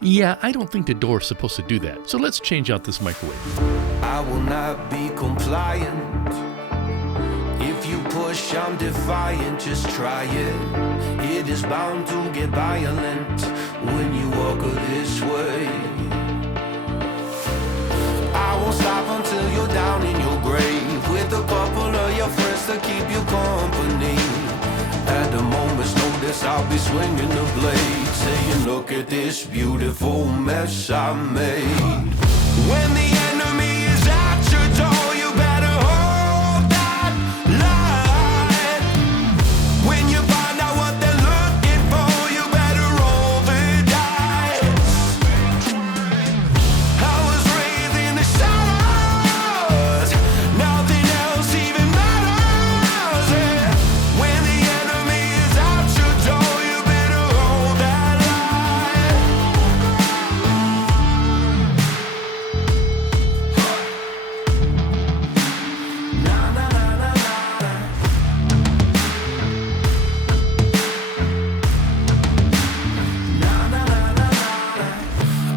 Yeah, I don't think the door is supposed to do that, so let's change out this microwave. I will not be compliant. If you push, I'm defiant, just try it. It is bound to get violent when you walk this way. I won't stop until you're down in your grave, with a couple of your friends to keep you company. At the moment's notice, I'll be swinging the blade, saying, look at this beautiful mess I made. When the enemy is at your door, you better hold that line. When you find out what they're looking for, you better roll the dice. I was raised in the shadows, nothing else even matters. Yeah. When the enemy is at your door, you better hold that line. Na, na, na, na, na. Na, na, na, na, na.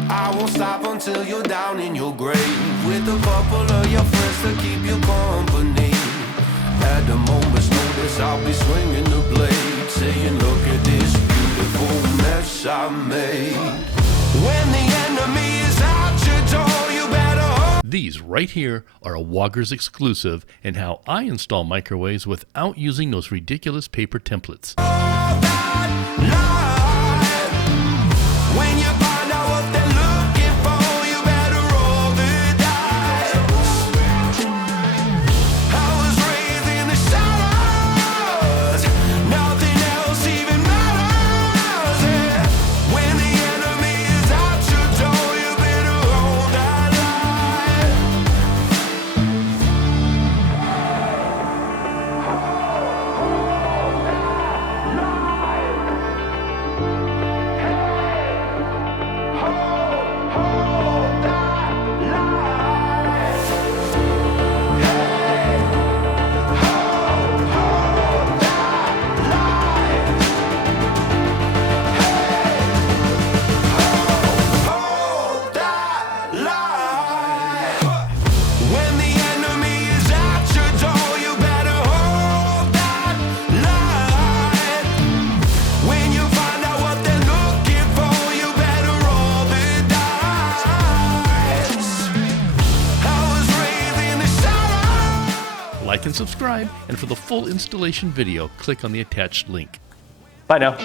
I won't stop until you're down in your grave, with a couple of your friends to keep you company. At the moment's notice, I'll be swinging the blade, saying, look at this beautiful mess I made. When the enemy is at your door, you better hold. These right here are a Woggers exclusive, and how I install microwaves without using those ridiculous paper templates. When you find out what they're looking for, you better roll the dice. I was raised in the shadows, nothing else even matters. Yeah. When the enemy is at your door, you better hold that line. Hold that line. When the enemy is at your door, you better hold that line. When you find out what they're looking for, you better roll the dice. I was raised in the shadows. Like and subscribe, and for the full installation video, click on the attached link. Bye now.